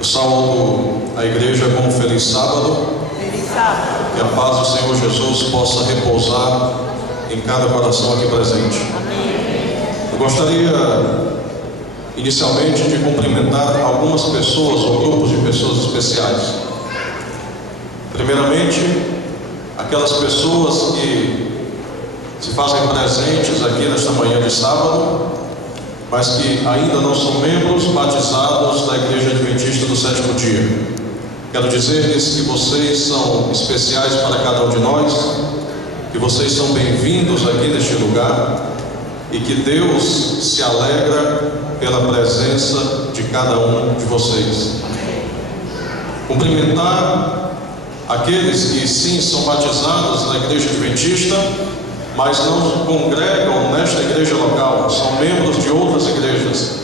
Eu saúdo a igreja com um feliz sábado. Feliz sábado. Que a paz do Senhor Jesus possa repousar em cada coração aqui presente. Amém. Eu gostaria inicialmente de cumprimentar algumas pessoas ou grupos de pessoas especiais. Primeiramente, aquelas pessoas que se fazem presentes aqui nesta manhã de sábado, mas que ainda não são membros batizados da Igreja Adventista do Sétimo Dia. Quero dizer-lhes que vocês são especiais para cada um de nós, que vocês são bem-vindos aqui neste lugar e que Deus se alegra pela presença de cada um de vocês. Cumprimentar aqueles que sim são batizados na Igreja Adventista, mas não congregam nesta igreja local, são membros de outras igrejas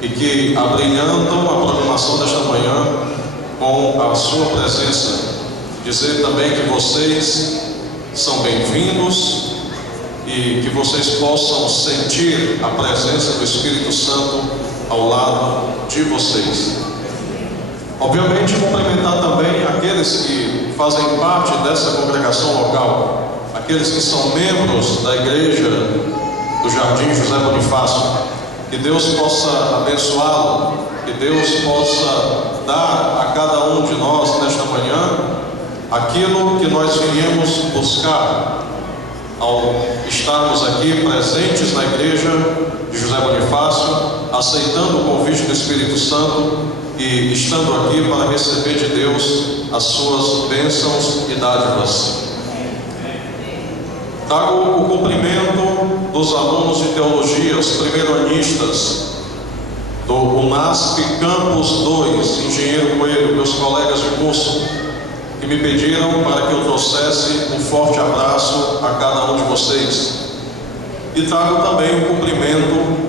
e que abrilhantam a programação desta manhã com a sua presença. Dizer também que vocês são bem-vindos e que vocês possam sentir a presença do Espírito Santo ao lado de vocês. Obviamente, cumprimentar também aqueles que fazem parte dessa congregação local, aqueles que são membros da igreja do Jardim José Bonifácio. Que Deus possa abençoá-lo, que Deus possa dar a cada um de nós nesta manhã aquilo que nós viemos buscar ao estarmos aqui presentes na igreja de José Bonifácio, aceitando o convite do Espírito Santo e estando aqui para receber de Deus as suas bênçãos e dádivas. Trago o cumprimento dos alunos de teologia, os primeiro-anistas do UNASP Campus 2, Engenheiro Coelho, meus colegas de curso, que me pediram para que eu trouxesse um forte abraço a cada um de vocês. E trago também o cumprimento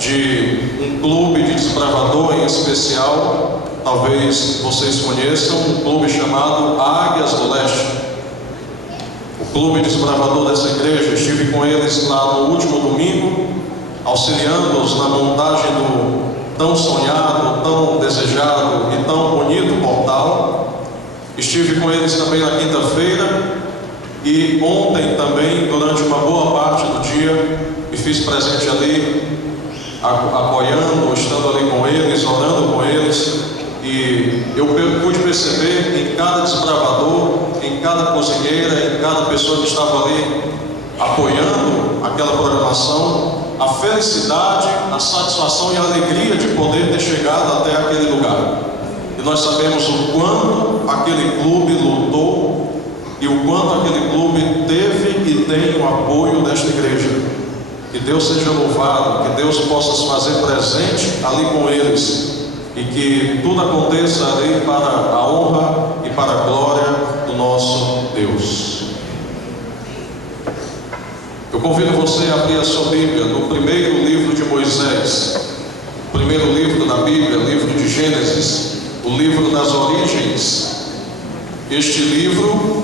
de um clube de desbravador em especial, talvez vocês conheçam, um clube chamado Águias do Leste. O clube desbravador dessa igreja, estive com eles lá no último domingo, auxiliando-os na montagem do tão sonhado, tão desejado e tão bonito portal. Estive com eles também na quinta-feira e ontem também, durante uma boa parte do dia, me fiz presente ali, apoiando, estando ali com eles, orando com eles. E eu pude perceber em cada desbravador, em cada cozinheira, em cada pessoa que estava ali apoiando aquela programação, a felicidade, a satisfação e a alegria de poder ter chegado até aquele lugar. E nós sabemos o quanto aquele clube lutou e o quanto aquele clube teve e tem o apoio desta igreja. Que Deus seja louvado, que Deus possa se fazer presente ali com eles e que tudo aconteça ali para a honra e para a glória do nosso Deus. Eu convido você a abrir a sua Bíblia no primeiro livro de Moisés, o primeiro livro da Bíblia, o livro de Gênesis, o livro das origens. Este livro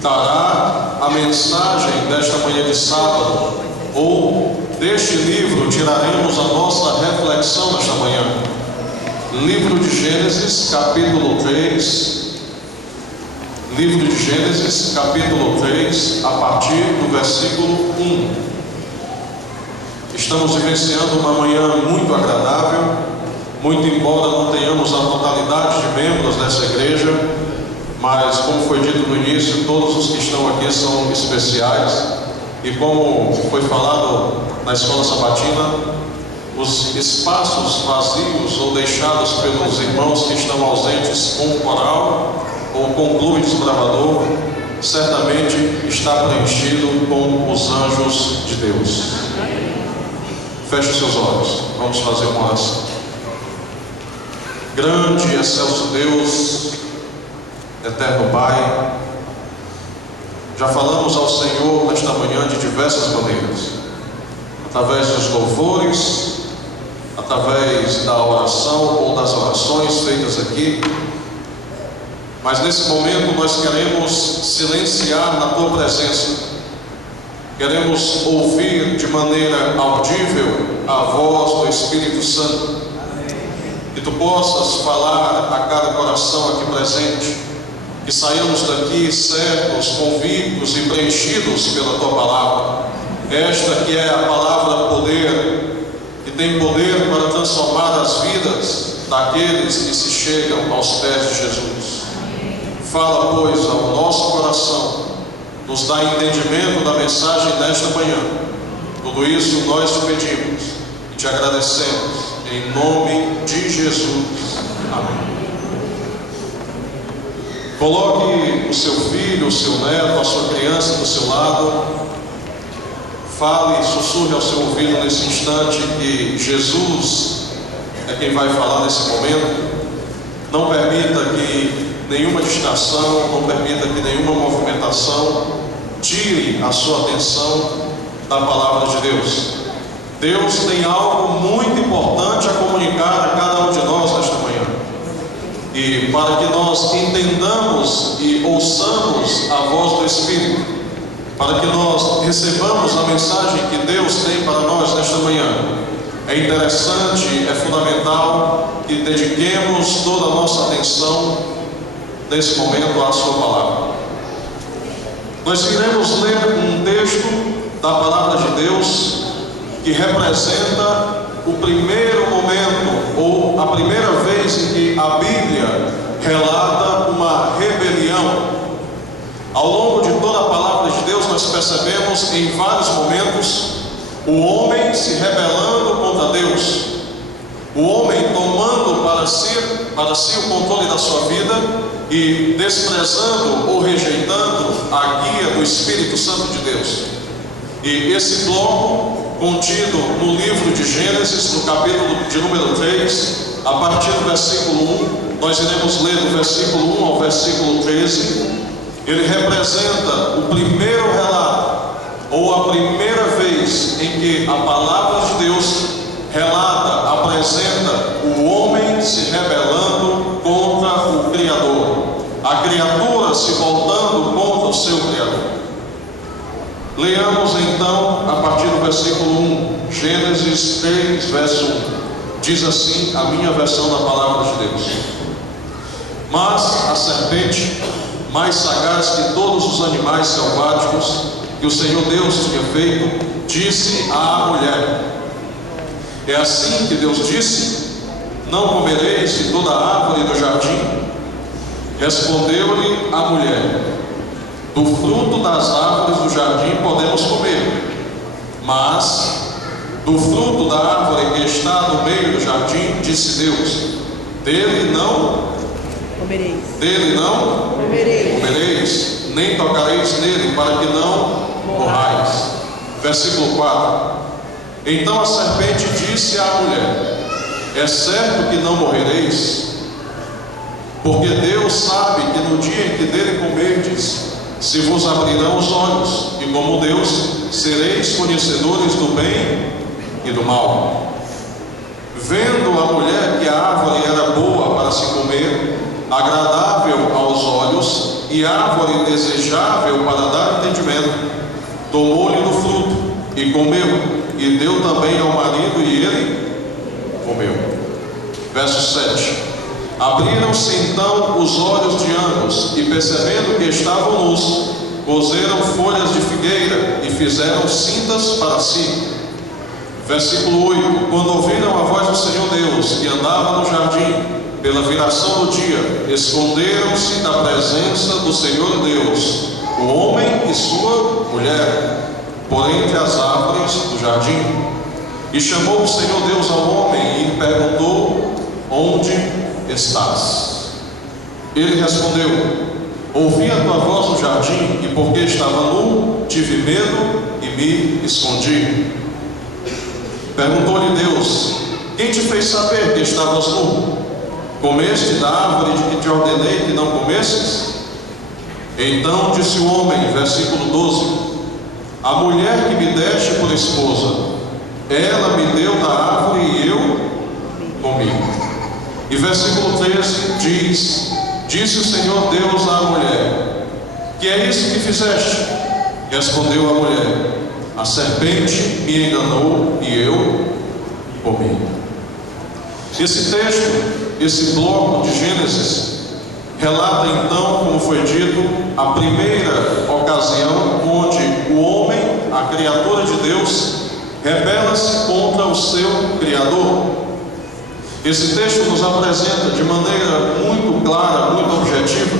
dará a mensagem desta manhã de sábado, ou deste livro tiraremos a nossa reflexão nesta manhã. Livro de Gênesis, capítulo 3. Livro de Gênesis, capítulo 3, a partir do versículo 1. Estamos vivenciando uma manhã muito agradável, muito embora não tenhamos a totalidade de membros dessa igreja, mas como foi dito no início, todos os que estão aqui são especiais. E como foi falado na escola sabatina, os espaços vazios ou deixados pelos irmãos que estão ausentes com o coral ou com o clube desbravador, certamente está preenchido com os anjos de Deus. Feche seus olhos, vamos fazer uma oração. Grande e excelso Deus, eterno Pai, já falamos ao Senhor nesta manhã de diversas maneiras, através dos louvores, através da oração ou das orações feitas aqui, mas nesse momento nós queremos silenciar na Tua presença, queremos ouvir de maneira audível a voz do Espírito Santo, que Tu possas falar a cada coração aqui presente, que saiamos daqui certos, convictos e preenchidos pela Tua palavra. Esta que é a palavra poder, que tem poder para transformar as vidas daqueles que se chegam aos pés de Jesus. Fala, pois, ao nosso coração, nos dá entendimento da mensagem desta manhã. Tudo isso nós te pedimos e te agradecemos, em nome de Jesus. Amém. Coloque o seu filho, o seu neto, a sua criança do seu lado. Fale, sussurre ao seu ouvido nesse instante que Jesus é quem vai falar nesse momento. Não permita que nenhuma distração, não permita que nenhuma movimentação tire a sua atenção da palavra de Deus. Deus tem algo muito importante a comunicar a cada um de nós nesta manhã. E para que nós entendamos e ouçamos a voz do Espírito, para que nós recebamos a mensagem que Deus tem para nós nesta manhã, é interessante, é fundamental que dediquemos toda a nossa atenção nesse momento à sua palavra. Nós iremos ler um texto da palavra de Deus que representa o primeiro momento, ou a primeira vez em que a Bíblia relata uma rebelião. Ao longo de toda a palavra de Deus nós percebemos em vários momentos o homem se rebelando contra Deus, o homem tomando para si o controle da sua vida e desprezando ou rejeitando a guia do Espírito Santo de Deus. E esse bloco contido no livro de Gênesis, no capítulo de número 3, a partir do versículo 1, nós iremos ler do versículo 1 ao versículo 13. Ele representa o primeiro relato, ou a primeira vez em que a palavra de Deus relata, apresenta o homem se rebelando contra o Criador, a criatura se voltando contra o seu Criador. Leamos então a partir do versículo 1, Gênesis 3, verso 1. Diz assim a minha versão da palavra de Deus: Mas a serpente, mais sagaz que todos os animais selváticos que o Senhor Deus tinha feito, disse à mulher: É assim que Deus disse: Não comereis de toda a árvore do jardim? Respondeu-lhe a mulher: Do fruto das árvores do jardim podemos comer, mas do fruto da árvore que está no meio do jardim, disse Deus: Dele não comereis, nem tocareis nele, para que não morrais. Versículo 4. Então a serpente disse à mulher: É certo que não morrereis, porque Deus sabe que no dia em que dele comerdes, se vos abrirão os olhos, e como Deus, sereis conhecedores do bem e do mal. Vendo a mulher que a árvore era boa para se comer, agradável aos olhos, e árvore desejável para dar entendimento, tomou-lhe do fruto e comeu, e deu também ao marido, e ele comeu. Verso 7. Abriram-se então os olhos de ambos, e percebendo que estavam nus, coseram folhas de figueira e fizeram cintas para si. Versículo 8. Quando ouviram a voz do Senhor Deus, que andava no jardim, pela viração do dia, esconderam-se da presença do Senhor Deus, o homem e sua mulher, por entre as árvores do jardim. E chamou o Senhor Deus ao homem e lhe perguntou: Onde estás? Ele respondeu: Ouvi a tua voz no jardim, e porque estava nu, tive medo e me escondi. Perguntou-lhe Deus: Quem te fez saber que estavas nu? Comeste da árvore de que te ordenei que não comesses? Então disse o homem, versículo 12: A mulher que me deste por esposa, ela me deu da árvore e eu comi. E versículo 13 diz: Disse o Senhor Deus à mulher: Que é isso que fizeste? Respondeu a mulher: A serpente me enganou e eu comi. Esse texto, esse bloco de Gênesis, relata então, como foi dito, a primeira ocasião onde o homem, a criatura de Deus, rebela-se contra o seu Criador. Esse texto nos apresenta de maneira muito clara, muito objetiva,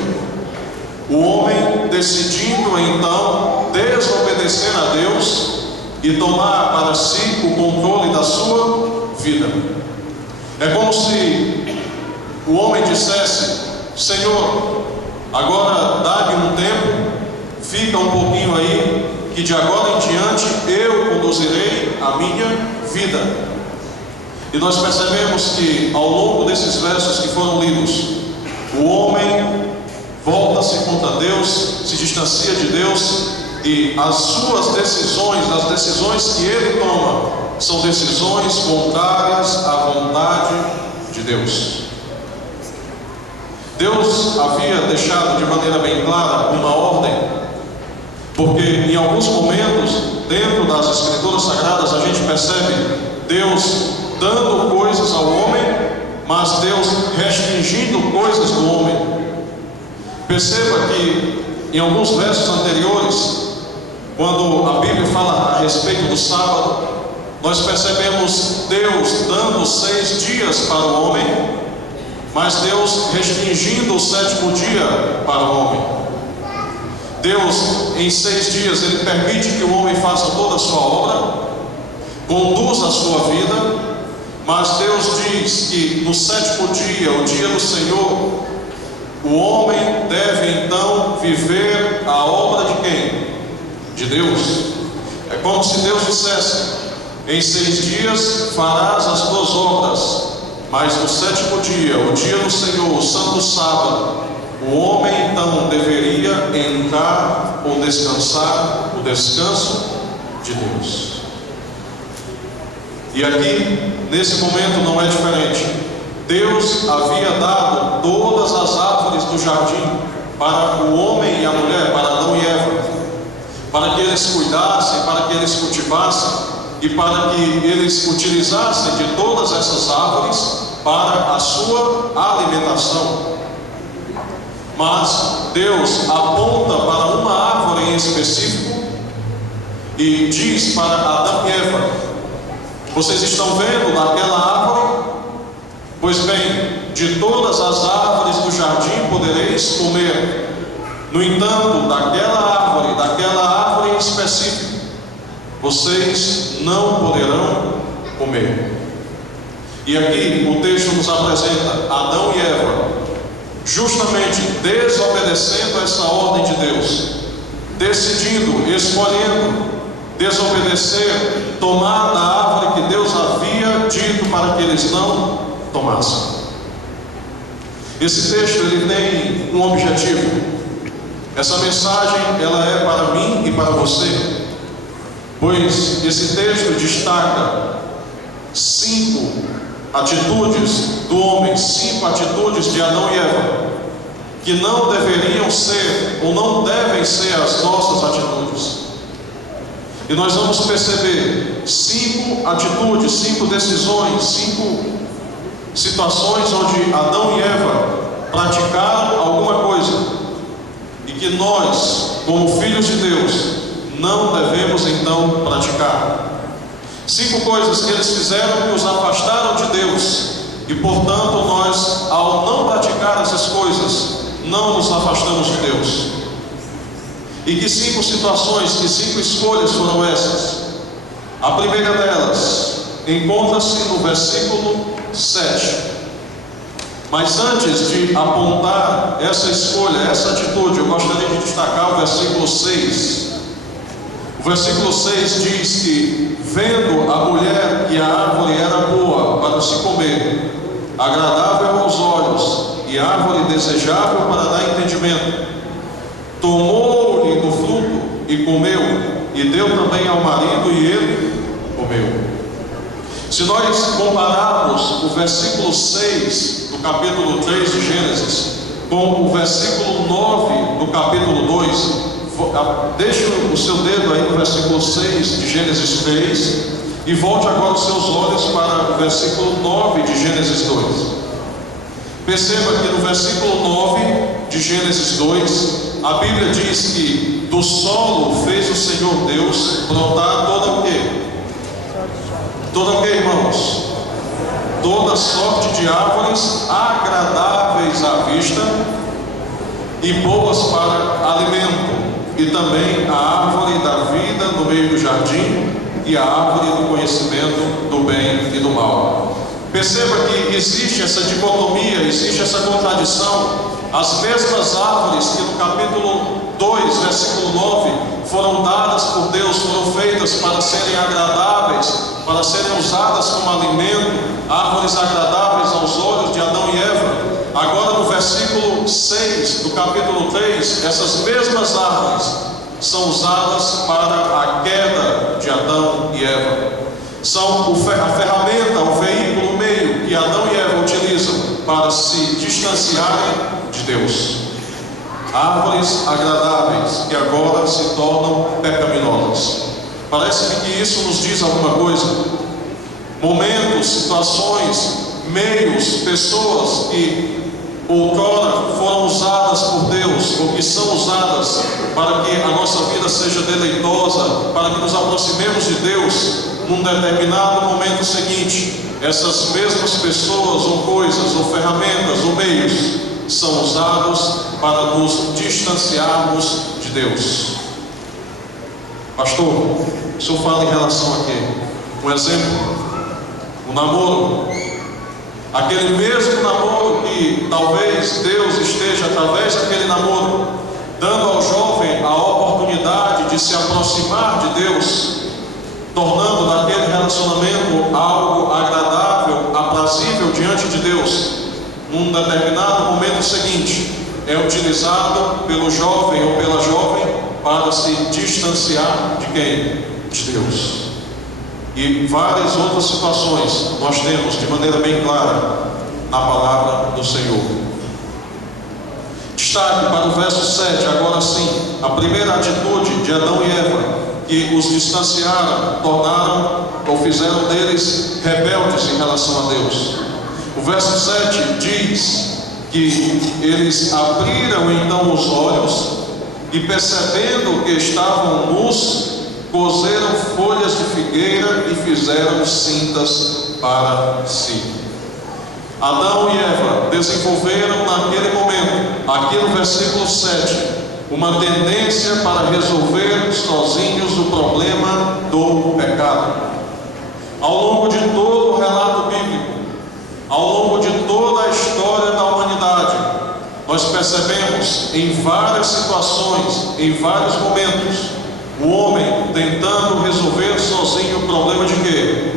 o homem decidindo então desobedecer a Deus e tomar para si o controle da sua vida. É como se o homem dissesse: Senhor, agora dá-me um tempo, fica um pouquinho aí, que de agora em diante eu conduzirei a minha vida. E nós percebemos que ao longo desses versos que foram lidos, o homem volta-se contra Deus, se distancia de Deus, e as suas decisões, as decisões que ele toma, são decisões contrárias à vontade de Deus. Deus havia deixado de maneira bem clara uma ordem, porque em alguns momentos, dentro das Escrituras Sagradas, a gente percebe Deus dando coisas ao homem, mas Deus restringindo coisas do homem. Perceba que em alguns versos anteriores, quando a Bíblia fala a respeito do sábado, nós percebemos Deus dando 6 dias para o homem, mas Deus restringindo o 7º dia para o homem. Deus, em 6 dias, Ele permite que o homem faça toda a sua obra, conduza a sua vida, mas Deus diz que no 7º dia, o dia do Senhor, o homem deve então viver a obra de quem? De Deus. É como se Deus dissesse: em 6 dias farás as tuas obras, mas no 7º dia, o dia do Senhor, o santo sábado, o homem então deveria entrar ou descansar, o descanso de Deus. E aqui, nesse momento, não é diferente. Deus havia dado todas as árvores do jardim para o homem e a mulher, para Adão e Eva, para que eles cuidassem, para que eles cultivassem e para que eles utilizassem de todas essas árvores para a sua alimentação. Mas Deus aponta para uma árvore em específico e diz para Adão e Eva: vocês estão vendo daquela árvore? Pois bem, de todas as árvores do jardim podereis comer. No entanto, daquela árvore em específico, vocês não poderão comer. E aqui o texto nos apresenta Adão e Eva justamente desobedecendo essa ordem de Deus, decidindo, escolhendo desobedecer, tomar da árvore que Deus havia dito para que eles não tomassem. Esse texto ele tem um objetivo. Essa mensagem ela é para mim e para você, pois esse texto destaca 5 atitudes do homem, 5 atitudes de Adão e Eva, que não deveriam ser ou não devem ser as nossas atitudes. E nós vamos perceber 5 atitudes, 5 decisões, 5 situações onde Adão e Eva praticaram alguma coisa e que nós, como filhos de Deus, não devemos então praticar. 5 coisas que eles fizeram que os afastaram de Deus e, portanto, nós, ao não praticar essas coisas, não nos afastamos de Deus. E que 5 situações, que 5 escolhas foram essas? A primeira delas encontra-se no versículo 7. Mas antes de apontar essa escolha, essa atitude, eu gostaria de destacar o versículo 6. O versículo 6 diz que, vendo a mulher que a árvore era boa para se comer, agradável aos olhos e árvore desejável para dar entendimento, tomou-lhe do fruto e comeu, e deu também ao marido e ele comeu. Se nós compararmos o versículo 6 do capítulo 3 de Gênesis com o versículo 9 do capítulo 2, deixe o seu dedo aí no versículo 6 de Gênesis 3 e E volte agora os seus olhos para o versículo 9 de Gênesis 2. Perceba que no versículo 9 de Gênesis 2, a Bíblia diz que do solo fez o Senhor Deus brotar toda o quê? Toda o quê, irmãos? Toda sorte de árvores agradáveis à vista e boas para alimento, e também a árvore da vida no meio do jardim e a árvore do conhecimento do bem e do mal. Perceba que existe essa dicotomia, existe essa contradição. As mesmas árvores que no capítulo 2, versículo 9, foram dadas por Deus, foram feitas para serem agradáveis, para serem usadas como alimento, árvores agradáveis aos olhos de Adão e Eva. Agora no versículo 6 do capítulo 3, essas mesmas árvores são usadas para a queda de Adão e Eva. São a ferramenta, o veículo, o meio que Adão e Eva utilizam para se distanciarem de Deus. Árvores agradáveis que agora se tornam pecaminosas. Parece-me que isso nos diz alguma coisa. Momentos, situações, meios, pessoas que outrora foram usadas por Deus, ou que são usadas para que a nossa vida seja deleitosa, para que nos aproximemos de Deus, num determinado momento seguinte, essas mesmas pessoas, ou coisas, ou ferramentas, ou meios, são usados para nos distanciarmos de Deus. Pastor, o senhor fala em relação a quê? Um exemplo, o namoro. Aquele mesmo namoro que talvez Deus esteja, através daquele namoro, dando ao jovem a oportunidade de se aproximar de Deus, tornando daquele relacionamento algo agradável, aprazível diante de Deus. Num determinado momento seguinte, é utilizado pelo jovem ou pela jovem para se distanciar de quem? De Deus. E várias outras situações nós temos de maneira bem clara na palavra do Senhor. Destaque para o verso 7, agora sim, a primeira atitude de Adão e Eva, que os distanciaram, tornaram ou fizeram deles rebeldes em relação a Deus. O verso 7 diz que eles abriram então os olhos e, percebendo que estavam nus, cozeram folhas de figueira e fizeram cintas para si. Adão e Eva desenvolveram naquele momento, aqui no versículo 7, uma tendência para resolver sozinhos o problema do pecado. Ao longo de todo o relato bíblico, ao longo de toda a história da humanidade, nós percebemos em várias situações, em vários momentos, o homem tentando resolver sozinho o problema de quê?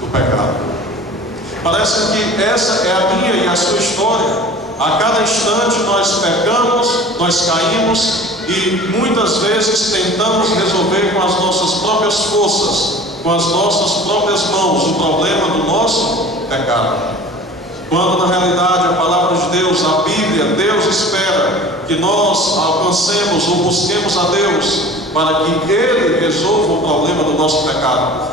Do pecado. Parece que essa é a minha e a sua história. A cada instante nós pecamos, nós caímos e muitas vezes tentamos resolver com as nossas próprias forças, com as nossas próprias mãos, o problema do nosso pecado. Quando na realidade a palavra de Deus, a Bíblia, Deus espera que nós alcancemos ou busquemos a Deus para que Ele resolva o problema do nosso pecado.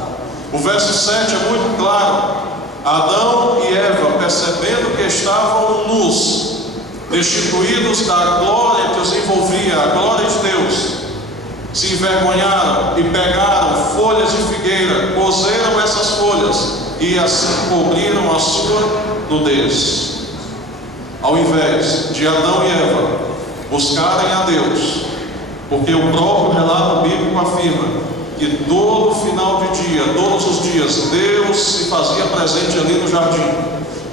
O verso 7 é muito claro. Adão e Eva, percebendo que estavam nus, destituídos da glória que os envolvia, a glória de Deus, se envergonharam e pegaram folhas de figueira, cozeram essas folhas e assim cobriram a sua nudez. Ao invés de Adão e Eva buscarem a Deus, porque o próprio relato bíblico afirma que todo final de dia, todos os dias, Deus se fazia presente ali no jardim.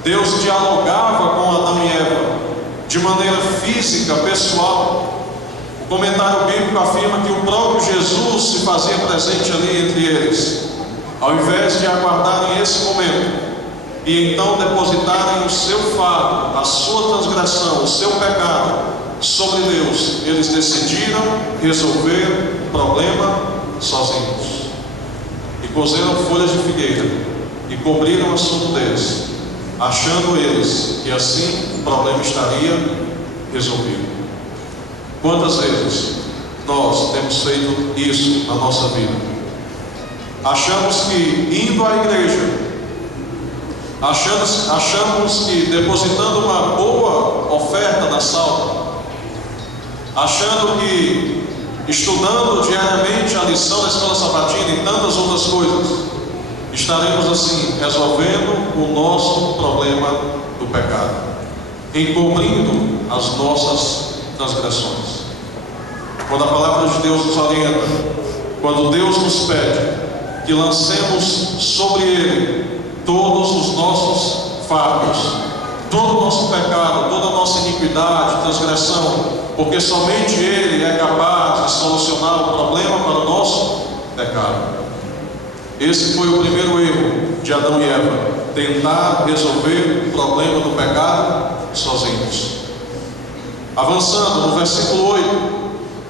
Deus dialogava com Adão e Eva de maneira física, pessoal. O comentário bíblico afirma que o próprio Jesus se fazia presente ali entre eles. Ao invés de aguardarem esse momento e então depositarem o seu fardo, a sua transgressão, o seu pecado sobre Deus, eles decidiram resolver o problema sozinhos e cozeram folhas de figueira e cobriram a sua nudez, achando eles que assim o problema estaria resolvido. Quantas vezes nós temos feito isso na nossa vida? Achamos que indo à igreja, achamos que depositando uma boa oferta na salva, achando que estudando diariamente a lição da escola sabatina e tantas outras coisas, estaremos assim resolvendo o nosso problema do pecado, encobrindo as nossas transgressões. Quando a palavra de Deus nos orienta, quando Deus nos pede que lancemos sobre Ele todos os nossos fardos, todo o nosso pecado, toda a nossa iniquidade, transgressão, porque somente Ele é capaz de solucionar o problema para o nosso pecado. Esse foi o primeiro erro de Adão e Eva: tentar resolver o problema do pecado sozinhos. Avançando no versículo 8,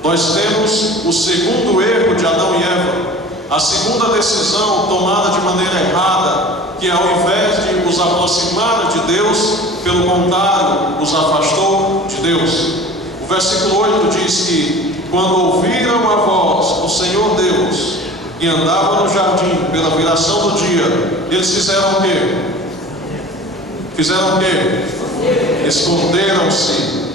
nós temos o segundo erro de Adão e Eva, a segunda decisão tomada de maneira errada, que ao invés de os aproximar de Deus, pelo contrário, os afastou de Deus. O versículo 8 diz que quando ouviram a voz do Senhor Deus e andavam no jardim pela viração do dia, eles fizeram o quê? Fizeram o quê? Esconderam-se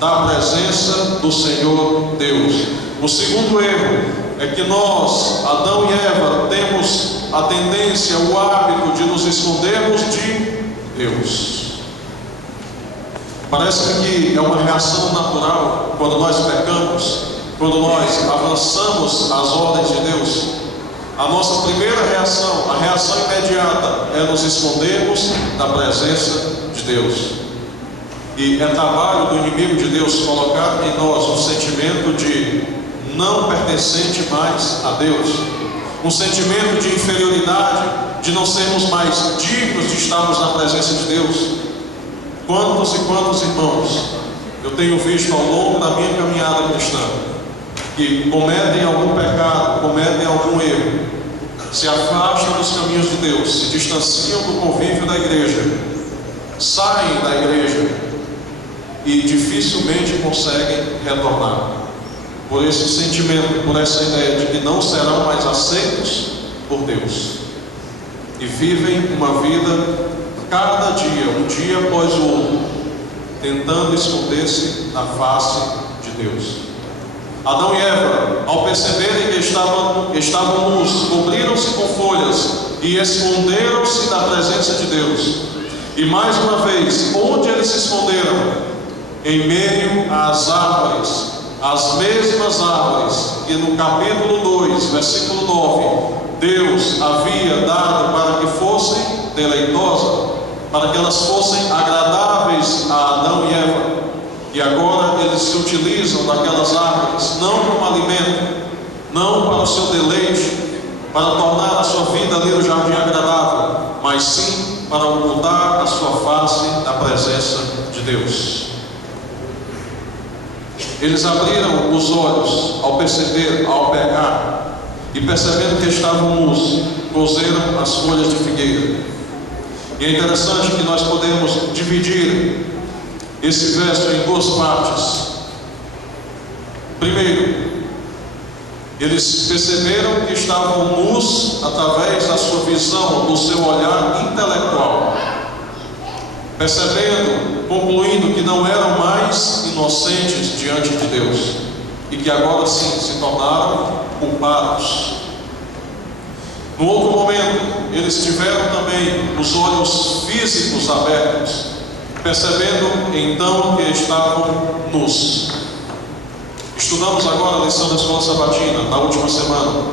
da presença do Senhor Deus. O segundo erro é que nós, Adão e Eva, temos a tendência, o hábito de nos escondermos de Deus. Parece que é uma reação natural quando nós pecamos, quando nós avançamos as ordens de Deus. A nossa primeira reação, a reação imediata, é nos escondermos da presença de Deus. E é trabalho do inimigo de Deus colocar em nós um sentimento de não pertencente mais a Deus, um sentimento de inferioridade, de não sermos mais dignos de estarmos na presença de Deus. Quantos e quantos irmãos eu tenho visto ao longo da minha caminhada cristã que cometem algum pecado, cometem algum erro, se afastam dos caminhos de Deus, se distanciam do convívio da igreja, saem da igreja e dificilmente conseguem retornar, por esse sentimento, por essa ideia de que não serão mais aceitos por Deus, e vivem uma vida cada dia, um dia após o outro, tentando esconder-se da face de Deus. Adão e Eva, ao perceberem que estavam nus, cobriram-se com folhas e esconderam-se da presença de Deus. E mais uma vez, onde eles se esconderam? Em meio às árvores, as mesmas árvores que no capítulo 2, versículo 9, Deus havia dado para que fossem deleitosas, para que elas fossem agradáveis a Adão e Eva. E agora eles se utilizam daquelas árvores não como alimento, não para o seu deleite, para tornar a sua vida ali no jardim agradável, mas sim para ocultar a sua face da presença de Deus. Eles abriram os olhos ao perceber, ao pecar, e percebendo que estavam nus, coseram as folhas de figueira. E é interessante que nós podemos dividir esse verso em duas partes. Primeiro, eles perceberam que estavam nus através da sua visão, do seu olhar intelectual, percebendo, concluindo que não eram mais inocentes diante de Deus e que agora sim se tornaram culpados. No outro momento, eles tiveram também os olhos físicos abertos, percebendo então que estavam nus. Estudamos agora a lição da escola sabatina, na última semana,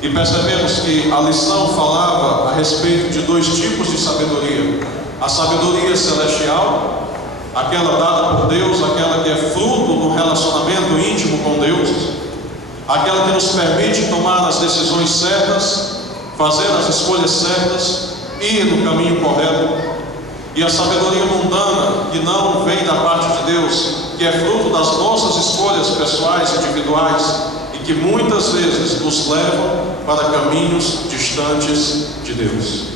e percebemos que a lição falava a respeito de dois tipos de sabedoria: a sabedoria celestial, aquela dada por Deus, aquela que é fruto do relacionamento íntimo com Deus, aquela que nos permite tomar as decisões certas, fazer as escolhas certas, ir no caminho correto. E a sabedoria mundana, que não vem da parte de Deus, que é fruto das nossas escolhas pessoais, individuais, e que muitas vezes nos levam para caminhos distantes de Deus.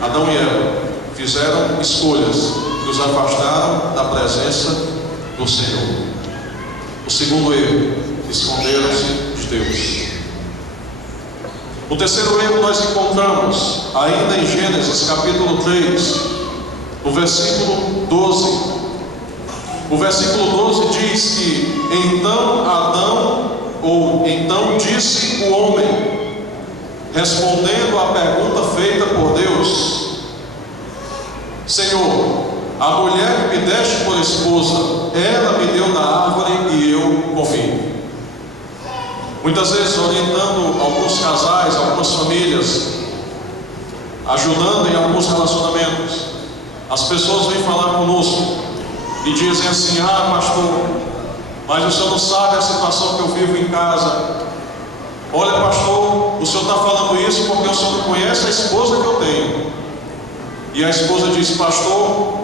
Adão e Eva fizeram escolhas que os afastaram da presença do Senhor. O segundo erro: esconderam-se de Deus. O terceiro erro nós encontramos ainda em Gênesis capítulo 3, no versículo 12. O versículo 12 diz que então disse o homem, respondendo à pergunta feita por Deus: Senhor, a mulher que me deste por esposa, ela me deu da árvore e eu comi. Muitas vezes orientando alguns casais, algumas famílias, ajudando em alguns relacionamentos, as pessoas vêm falar conosco e dizem assim: ah, pastor, mas o senhor não sabe a situação que eu vivo em casa. Olha, pastor, o senhor está falando isso porque o senhor não conhece a esposa que eu tenho. E a esposa diz: pastor,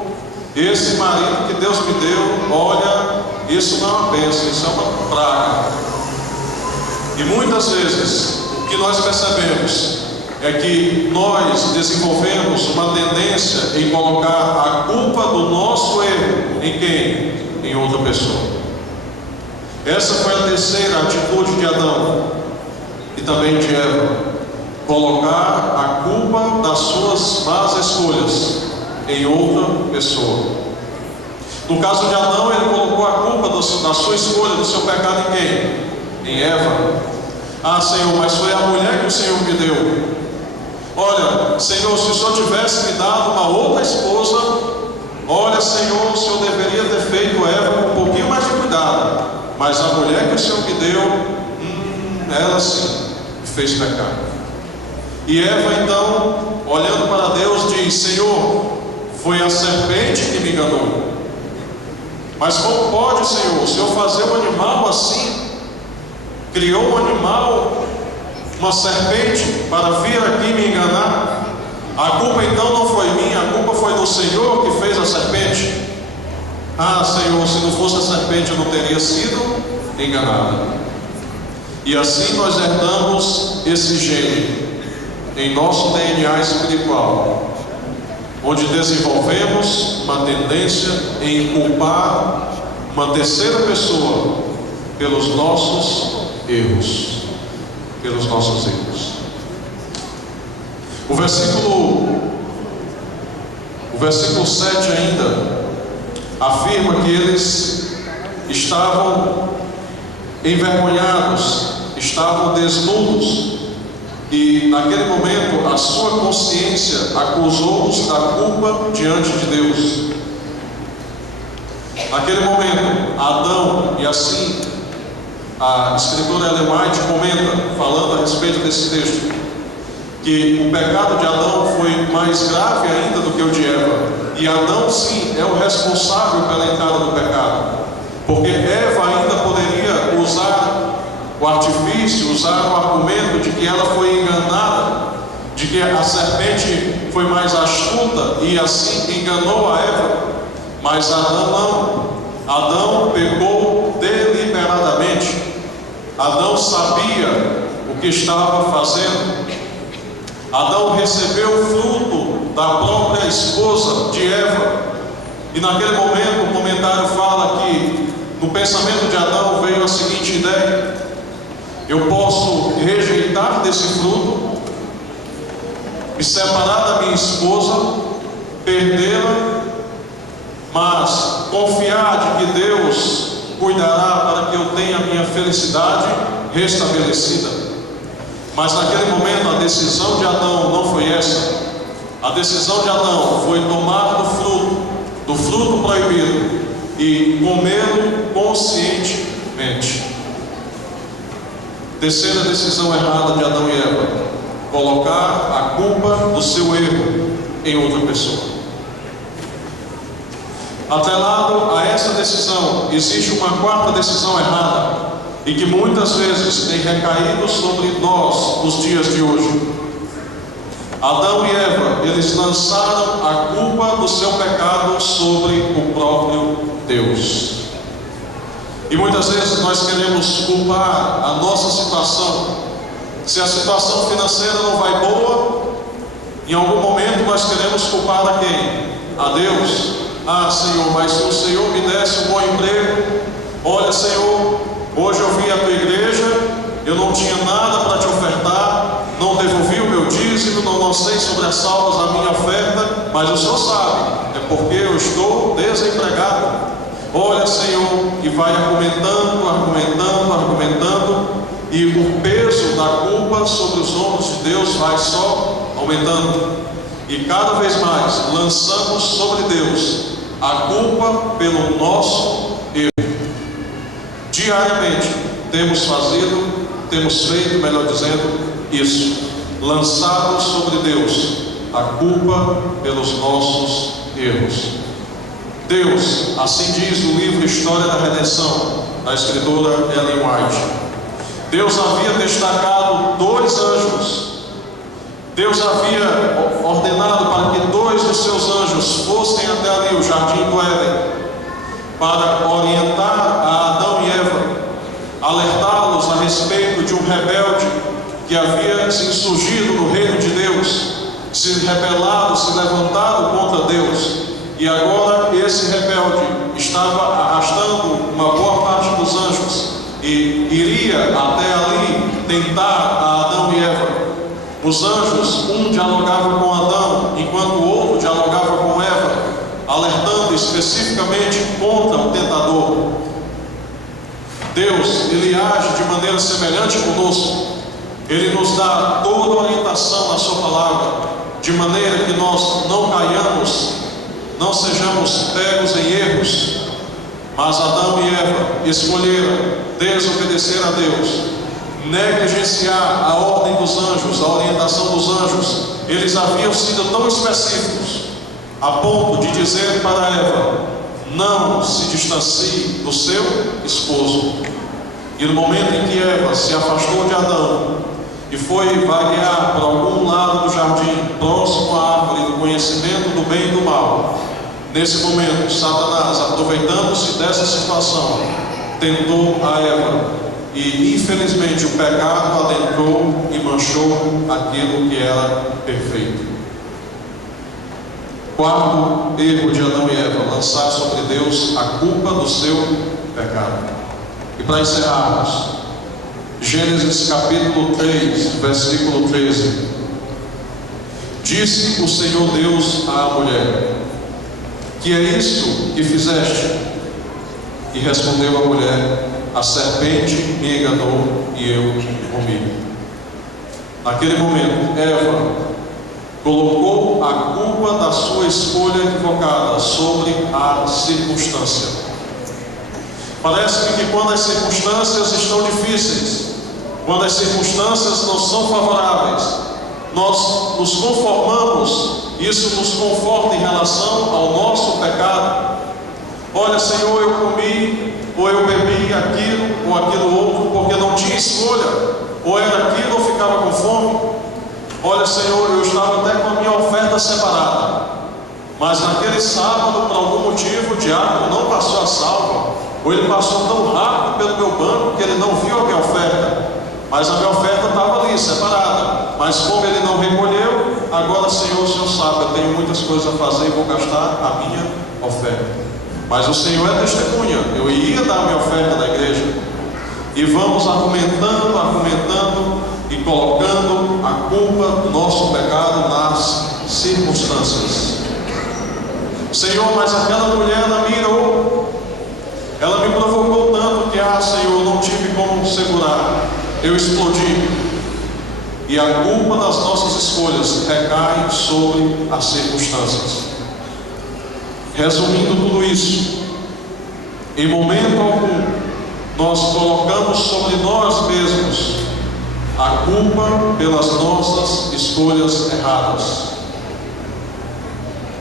esse marido que Deus me deu, olha, isso não é uma bênção, isso é uma praga. E muitas vezes o que nós percebemos é que nós desenvolvemos uma tendência em colocar a culpa do nosso erro em quem? Em outra pessoa. Essa foi a terceira atitude de Adão e também de Eva: colocar a culpa das suas más escolhas em outra pessoa. No caso de Adão, ele colocou a culpa da sua escolha, do seu pecado em quem? Em Eva. Ah, Senhor, mas foi a mulher que o Senhor me deu. Olha, Senhor, se o Senhor tivesse me dado uma outra esposa, olha, Senhor, o Senhor deveria ter feito Eva com um pouquinho mais de cuidado. Mas a mulher que o Senhor me deu, ela sim me fez pecar. E Eva então, olhando para Deus, diz: Senhor, foi a serpente que me enganou. Mas como pode, Senhor, o Senhor fazer um animal assim? Criou um animal, uma serpente, para vir aqui me enganar? A culpa então não foi minha, a culpa foi do Senhor que fez a serpente. Ah, Senhor, se não fosse a serpente eu não teria sido enganado. E assim nós herdamos esse gene em nosso DNA espiritual, onde desenvolvemos uma tendência em culpar uma terceira pessoa pelos nossos erros. O versículo 7 ainda afirma que eles estavam envergonhados, estavam desnudos, e naquele momento a sua consciência acusou-os da culpa diante de Deus. Naquele momento, Adão, e assim a escritora Ellen White comenta, falando a respeito desse texto, que o pecado de Adão foi mais grave ainda do que o de Eva. E Adão sim é o responsável pela entrada do pecado, porque Eva ainda poderia usar o artifício, usar o argumento de que ela foi enganada, de que a serpente foi mais astuta e assim enganou a Eva. Mas Adão não. Adão pecou deliberadamente. Adão sabia o que estava fazendo. Adão recebeu o fruto da própria esposa de Eva. E naquele momento o comentário fala que no pensamento de Adão veio a seguinte ideia: eu posso rejeitar desse fruto, me separar da minha esposa, perdê-la, mas confiar de que Deus cuidará para que eu tenha a minha felicidade restabelecida. Mas naquele momento a decisão de Adão não foi essa. A decisão de Adão foi tomar do fruto proibido e comê-lo conscientemente. Terceira decisão errada de Adão e Eva: colocar a culpa do seu erro em outra pessoa. Atrelado a essa decisão, existe uma quarta decisão errada, e que muitas vezes tem recaído sobre nós nos dias de hoje. Adão e Eva, eles lançaram a culpa do seu pecado sobre o próprio Deus. E muitas vezes nós queremos culpar a nossa situação. Se a situação financeira não vai boa, em algum momento nós queremos culpar a quem? A Deus. Ah, Senhor, mas se o Senhor me desse um bom emprego, olha, Senhor, hoje eu vim à tua igreja, eu não tinha nada para te ofertar, não devolvi o meu dízimo, não lancei sobre as salvas a minha oferta, mas o Senhor sabe, é porque eu estou desempregado. Olha, Senhor, e vai argumentando, e o peso da culpa sobre os ombros de Deus vai só aumentando. E cada vez mais lançamos sobre Deus a culpa pelo nosso erro. Diariamente temos feito, melhor dizendo, isso, lançado sobre Deus a culpa pelos nossos erros. Deus, assim diz o livro História da Redenção, da escritora Ellen White, Deus havia destacado 2 anjos. Deus havia ordenado para que 2 dos seus anjos fossem até ali, o jardim do Éden, para orientar a Adão e Eva, alertá-los a respeito de um rebelde que havia se insurgido no reino de Deus, se rebelado, se levantado contra Deus. E agora esse rebelde estava arrastando uma boa parte dos anjos e iria até ali tentar a Adão e Eva. Os anjos, um dialogava com Adão, enquanto o outro dialogava com Eva, alertando especificamente contra o tentador. Deus, Ele age de maneira semelhante conosco. Ele nos dá toda a orientação na sua palavra, de maneira que nós não caiamos, não sejamos pegos em erros. Mas Adão e Eva escolheram desobedecer a Deus, negligenciar a ordem dos anjos, a orientação dos anjos. Eles haviam sido tão específicos, a ponto de dizer para Eva: não se distancie do seu esposo. E no momento em que Eva se afastou de Adão e foi vaguear por algum lado do jardim, próximo à árvore do conhecimento do bem e do mal, nesse momento, Satanás, aproveitando-se dessa situação, tentou a Eva, e infelizmente o pecado adentrou e manchou aquilo que era perfeito. Quarto erro de Adão e Eva: lançar sobre Deus a culpa do seu pecado. E para encerrarmos, Gênesis capítulo 3, versículo 13. Disse o Senhor Deus à mulher: que é isso que fizeste? E respondeu a mulher: a serpente me enganou e eu comi. Naquele momento, Eva colocou a culpa da sua escolha equivocada sobre a circunstância. Parece-me que quando as circunstâncias estão difíceis, quando as circunstâncias não são favoráveis, nós nos conformamos. Isso nos conforta em relação ao nosso pecado. Olha, Senhor, eu comi, ou eu bebi aquilo ou aquilo outro, porque não tinha escolha. Ou era aquilo ou ficava com fome. Olha, Senhor, eu estava até com a minha oferta separada, mas naquele sábado, por algum motivo, o diabo não passou a salva, ou ele passou tão rápido pelo meu banco que ele não viu a minha oferta. Mas a minha oferta estava ali, separada. Mas como ele não recolheu, agora, Senhor, o Senhor sabe, eu tenho muitas coisas a fazer e vou gastar a minha oferta. Mas o Senhor é testemunha, eu iria dar a minha oferta da igreja. E vamos argumentando e colocando a culpa do nosso pecado nas circunstâncias. Senhor, mas aquela mulher, ela me irou. Ela me provocou tanto que, Senhor, eu não tive como segurar. Eu explodi. E a culpa das nossas escolhas recai sobre as circunstâncias. Resumindo tudo isso, em momento algum nós colocamos sobre nós mesmos a culpa pelas nossas escolhas erradas.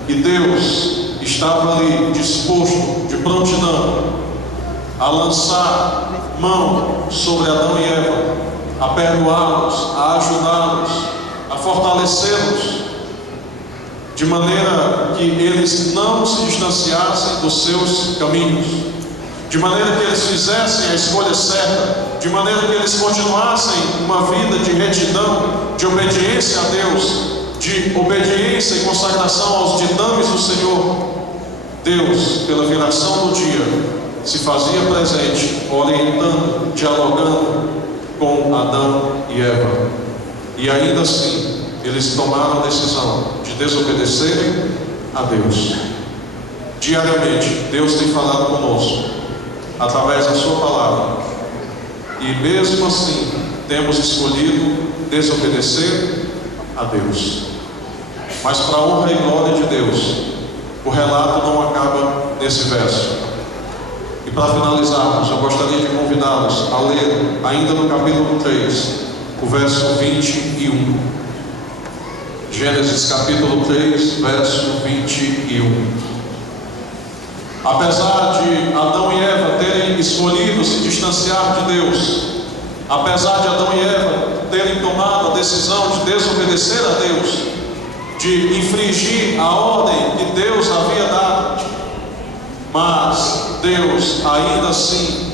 E Deus estava ali disposto, de prontidão, a lançar mão sobre Adão e Eva, a perdoá-los, a ajudá-los, a fortalecê-los, de maneira que eles não se distanciassem dos seus caminhos, de maneira que eles fizessem a escolha certa, de maneira que eles continuassem uma vida de retidão, de obediência a Deus, de obediência e consagração aos ditames do Senhor. Deus, pela viração do dia, se fazia presente, orientando, dialogando com Adão e Eva. E ainda assim, eles tomaram a decisão de desobedecerem a Deus. Diariamente, Deus tem falado conosco, através da sua palavra. E mesmo assim, temos escolhido desobedecer a Deus. Mas para a honra e glória de Deus, o relato não acaba nesse verso. E para finalizarmos, eu gostaria de convidá-los a ler, ainda no capítulo 3, o verso 21. Gênesis capítulo 3, verso 21. Apesar de Adão e Eva terem escolhido se distanciar de Deus, apesar de Adão e Eva terem tomado a decisão de desobedecer a Deus, de infringir a ordem que Deus havia dado, mas Deus ainda assim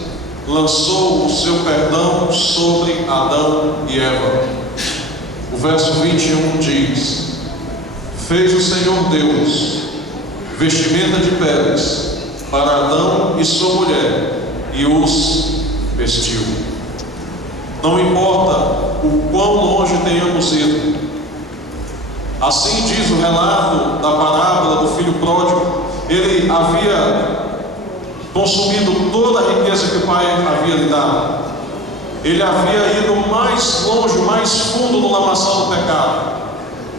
lançou o seu perdão sobre Adão e Eva. O verso 21 diz: fez o Senhor Deus vestimenta de peles para Adão e sua mulher, e os vestiu. Não importa o quão longe tenhamos ido. Assim diz o relato da parábola do filho pródigo. Ele havia consumido toda a riqueza que o pai havia lhe dado. Ele havia ido mais longe, mais fundo no lamaçal do pecado.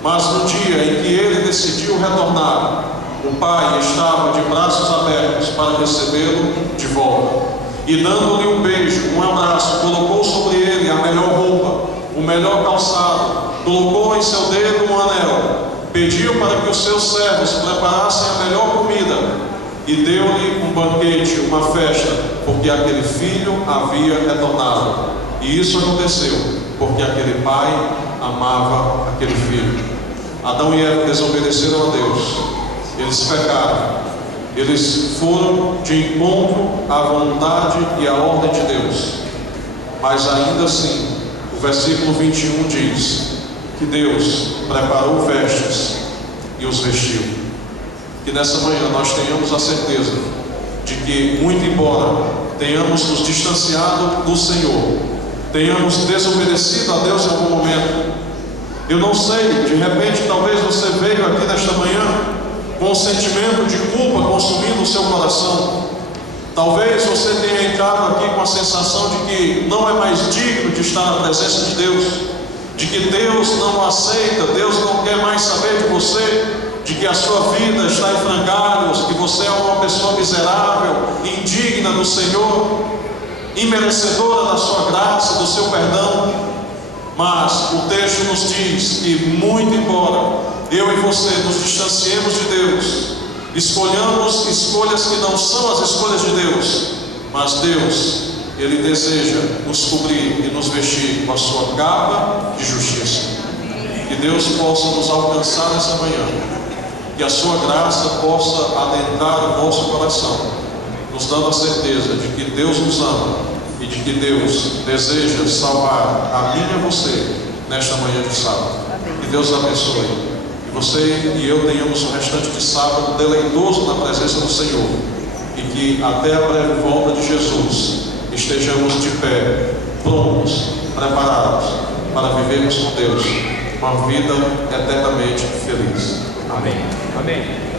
Mas no dia em que ele decidiu retornar, o pai estava de braços abertos para recebê-lo de volta. E dando-lhe um beijo, um abraço, colocou sobre ele a melhor roupa, o melhor calçado, colocou em seu dedo um anel, pediu para que os seus servos preparassem a melhor comida e deu-lhe um banquete, uma festa, porque aquele filho havia retornado. E isso aconteceu porque aquele pai amava aquele filho. Adão e Eva desobedeceram a Deus. Eles pecaram. Eles foram de encontro à vontade e à ordem de Deus. Mas ainda assim, o versículo 21 diz que Deus preparou vestes e os vestiu. Que nessa manhã nós tenhamos a certeza de que, muito embora tenhamos nos distanciado do Senhor, tenhamos desobedecido a Deus em algum momento, eu não sei, de repente talvez você veio aqui nesta manhã com um sentimento de culpa consumindo o seu coração. Talvez você tenha entrado aqui com a sensação de que não é mais digno de estar na presença de Deus, de que Deus não o aceita, Deus não quer mais saber de você, de que a sua vida está em frangalhos, que você é uma pessoa miserável, indigna do Senhor, imerecedora da sua graça, do seu perdão. Mas o texto nos diz que, muito embora eu e você nos distanciemos de Deus, escolhamos escolhas que não são as escolhas de Deus, mas Deus, Ele deseja nos cobrir e nos vestir com a sua capa de justiça. Que Deus possa nos alcançar nessa manhã, que a sua graça possa adentrar o nosso coração, nos dando a certeza de que Deus nos ama e de que Deus deseja salvar a mim e a você nesta manhã de sábado. Que Deus abençoe. Que você e eu tenhamos o restante de sábado deleitoso na presença do Senhor, e que até a breve volta de Jesus estejamos de pé, prontos, preparados para vivermos com Deus uma vida eternamente feliz. Amém. Amém.